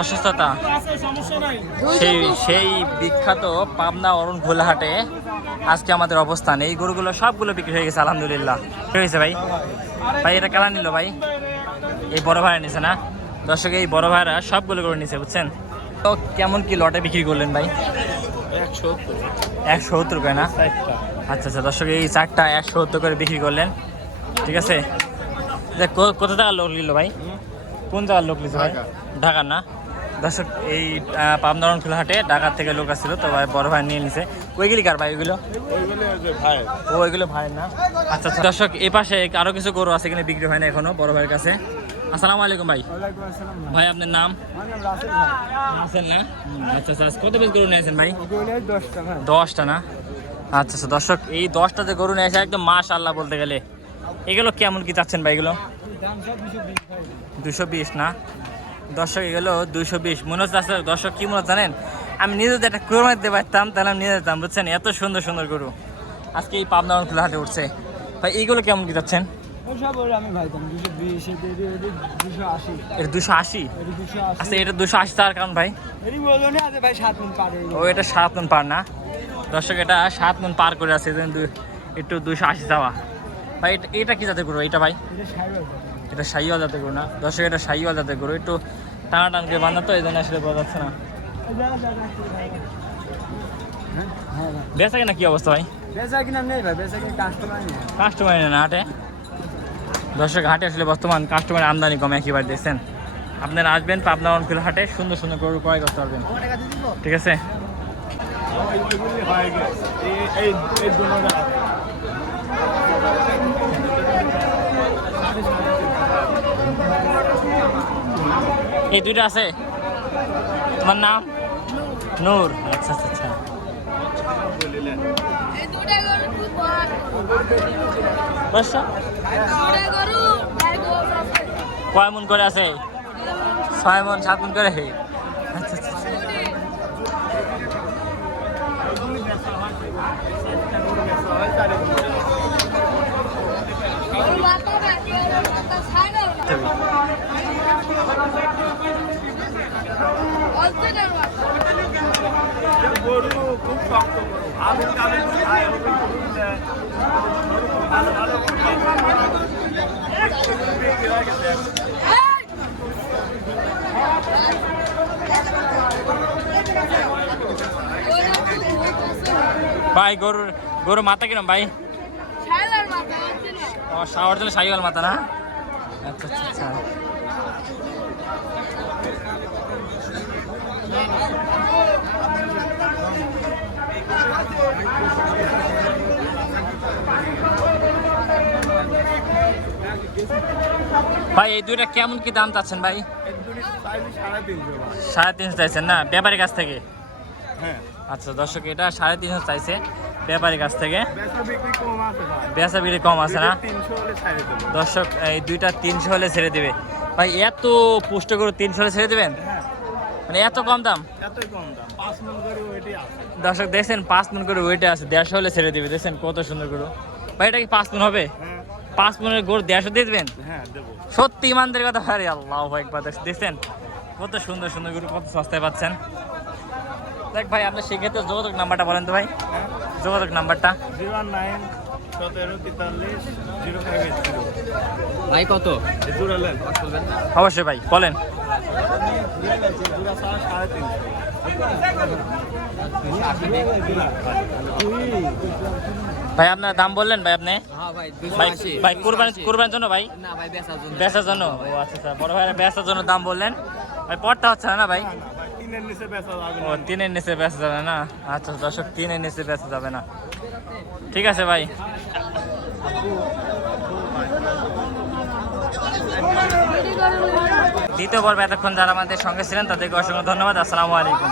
অসুস্থতা সেই সেই বিখ্যাত পাবনা অরুণ ঘোলাহাটে আজকে আমাদের অবস্থান। এই গরুগুলো সবগুলো বিক্রি হয়ে গেছে আলহামদুলিল্লাহ। কি হয়েছে ভাই? ভাই এটা কেলা নিল ভাই? এই বড় ভাইরা নিছে না? দর্শক এই বড় ভাইরা সবগুলো গরু নিছে বুঝছেন। তো কেমন কি লটে বিক্রি করলেন ভাই? 170 করে না? আচ্ছা আচ্ছা দর্শক এই চারটা 170 করে বিক্রি করলেন, ঠিক আছে। কত টাকার লোক নিল ভাই? কোন জায়গার লোক নিছে ভাই? ঢাকার না? দর্শক এই পাবনা অরুণ ঘোলাহাটে ঢাকার থেকে লোক আসছিল, তো ভাই বড় ভাই নিয়ে নিছে। ওইগুলি কার ভাই? ওইগুলো ওইগুলো ভাইয়ের না? আচ্ছা আচ্ছা দর্শক এই পাশে আরো কিছু গরু আছে, এখানে বিক্রি হয় না এখনো বড় ভাইয়ের কাছে। আসসালামু আলাইকুম ভাই। ভাই আপনার নাম? না? আচ্ছা আচ্ছা কত পিস গরু নিয়েছেন ভাই? 10টা না? আচ্ছা আচ্ছা দর্শক এই 10টা যে গরু নিয়েছে একদম মাশাআল্লাহ বলতে গেলে। এগুলো কেমন কি চাচ্ছেন ভাই? এগুলো 220 না? দর্শক এগুলো 220 মনে হচ্ছে। আসলে দর্শক কি মনে হচ্ছে জানেন, আমি নিজে যদি একটা কোরবানি দিতে পারতাম তাহলে আমি নিয়ে যেতাম বুঝছেন। এত সুন্দর সুন্দর গরু আজকে এই পাবনা অরুণ ঘোলাহাটে উঠছে। ভাই এইগুলো কেমন কি যাচ্ছেন? এটা 280? আচ্ছা এটা 280 তার কারণ ভাই? ও এটা 7 মণ পার না? দর্শক এটা 7 মণ পার করে আছে, একটু 280 যাওয়া। ভাই এটা কি জাতের গরু এটা ভাই? এটা শাহিওয়াল জাতের গরু না? দর্শক এটা শাহিওয়াল জাতের গরু, একটু টানা টান করে বাঁধা, তো এই জন্য আসলে বোঝা যাচ্ছে না। বেচা কিনা কি অবস্থা ভাই? কাস্টমার না হাটে? দর্শক হাটে আসলে বর্তমান কাস্টমার আমদানি কম একেবারে দেখছেন। আপনারা আসবেন পাবনা অরুণ ঘোলাহাটে, সুন্দর সুন্দর গরু ক্রয় করতে পারবেন, ঠিক আছে। এই দুইটা আছে? তোমার নাম? নূর। আচ্ছা আচ্ছা আচ্ছা কয় মন করে আছে? 6 মন 7 মন করে? আচ্ছা আচ্ছা ভাই গরুর মাথা কিরম ভাই? শাওয়ার জন্য শাহিওয়াল মাথা না? আচ্ছা আচ্ছা আচ্ছা ভাই এই দুইটা কেমন কি দাম চাচ্ছেন ভাই? 350 চাইছেন না ব্যাপারীর কাছ থেকে? আচ্ছা দর্শক এটা 350 চাইছে ব্যাপারীর কাছ থেকে। বেচা বিক্রি কম আছে না? দর্শক এই দুইটা 300 হলে ছেড়ে দেবে ভাই? এত পুষ্ট করে 300 হলে ছেড়ে দেবেন? মানে এত কম দাম? দর্শক দেখছেন 5 মণ করে ওয়েটে আছে, 150 হলে ছেড়ে দেবে। দেখছেন কত সুন্দর গরু ভাই। এটা কি 5 মণ হবে? 5 মণের গরু 150 দিয়ে দেবেন? সত্যি ইমানদের কথা ভাই। আল্লাহু আকবার। দেখছেন কত সুন্দর সুন্দর গরু কত সস্তায় পাচ্ছেন। দেখ ভাই আপনার সেক্ষেত্রে যোগাযোগ নাম্বারটা বলেন তো ভাই। যোগাযোগ নাম্বারটা? 09173400580 ভাই। কত অবশ্যই ভাই বলেন। ভাই আপনার দাম বললেন ভাই আপনি? ভাই কুরবানির জন্য ভাই? বেচার জন্য? ও আচ্ছা আচ্ছা বড় ভাই বেচার জন্য দাম বললেন ভাই। পড়তে হচ্ছে না ভাই? ও 3-এর নিচে বেচা যাবে না? আচ্ছা দর্শক 3-এর নিচে বেচা যাবে না, ঠিক আছে ভাই। দ্বিতীয় পর্বে এতক্ষণ যারা আমাদের সঙ্গে ছিলেন তাদেরকে অসংখ্য ধন্যবাদ। আসসালামু আলাইকুম।